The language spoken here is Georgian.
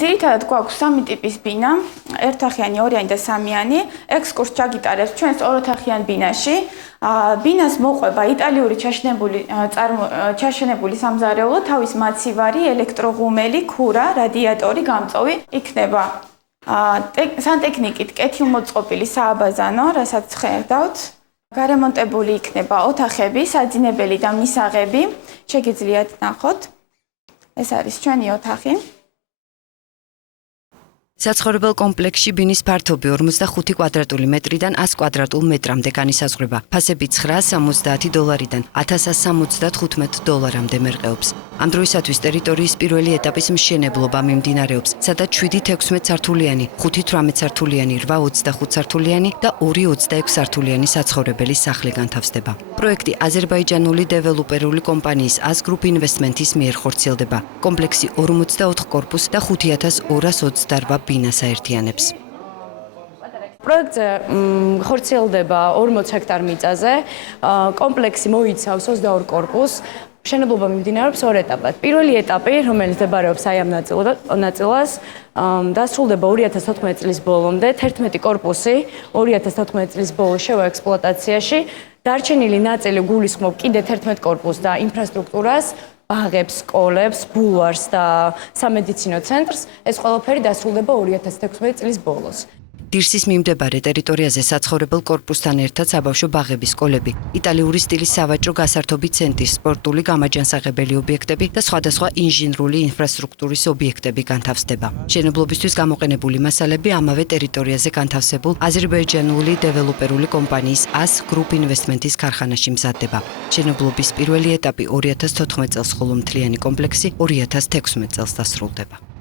ძირითადად გვაქვს სამი ტიპის ბინა, ერთოთახიანი, ორიანი და სამიანი. ექსკურსს ჩაგიტარებს ჩვენს ოროთახიან ბინაში. ბინას მოყვება იტალიური ჩაშენებული სამზარეულო, თავის მაცივარი, ელექტროღუმელი, ქურა, რადიატორი, გამწოვი. იქნება სანტექნიკით კეთილმოწყობილი სააბაზანო, რასაც ხედავთ. გარემონტებული იქნება ოთახები, საძინებელი და მისაღები. შეგიძლიათ ნახოთ. ეს არის ჩვენი ოთახი. საცხოვრებელ კომპლექსში ბინის ფართობი 45 კვადრატული მეტრიდან 100 კვადრატულ მეტრამდე განისაზღვრება. ფასები $970-დან $1,075-მდე მერყეობს. ამ დროისათვის ტერიტორიის პირველი ეტაპის მშენებლობა მიმდინარეობს, სადაც 7-16 სართულიანი, 5-18 სართულიანი, 8-25 სართულიანი და 2-26 სართულიანი საცხოვრებელი სახლი განთავსდება. პროექტი აზერბაიჯანული დეველოპერული კომპანიის AS Group Investment-ის მიერ ხორციელდება. კომპლექსი 44 კორპუსს და 5228 ბინას აერთიანებს. პროექტზე ხორციელდება 40 ჰექტარ მიწაზე. კომპლექსი მოიცავს 22 კორპუსს. მშენებლობა მიმდინარეობს ორ ეტაპად. პირველი ეტაპი, რომელიც მდებარეობს აი ამ ნაწილას, დასრულდება 2014 წლის ბოლომდე. 11 კორპუსი 2014 წლის ბოლოს შევა ექსპლუატაციაში. დარჩენილი ნაწილი გულისხმობს კიდე 11 კორპუსს და ინფრასტრუქტურას, ბაღებს, სკოლებს, ბულვარს და სამედიცინო ცენტრს. ეს ყველაფერი დასრულდება 2016 წლის ბოლოს. დირსის მიმდებარე ტერიტორიაზე საცხოვრებელ კორპუსთან ერთად საბავშვო ბაღები, სკოლები, იტალიური სტილის სავაჭრო გასართობი ცენტრი, სპორტული გამაჯანსაღებელი ობიექტები და სხვადასხვა ინჟინრული ინფრასტრუქტურის ობიექტები განთავსდება. მშენებლობისთვის გამოყენებული მასალები ამავე ტერიტორიაზე განთავსებულ აზერბაიჯანული დეველოპერული კომპანიის AS Group Investment-ის ქარხანაში მზადდება. მშენებლობის პირველი ეტაპი 2014 წელს, ხოლო მთლიანი კომპლექსი 2016 წელს დასრულდება.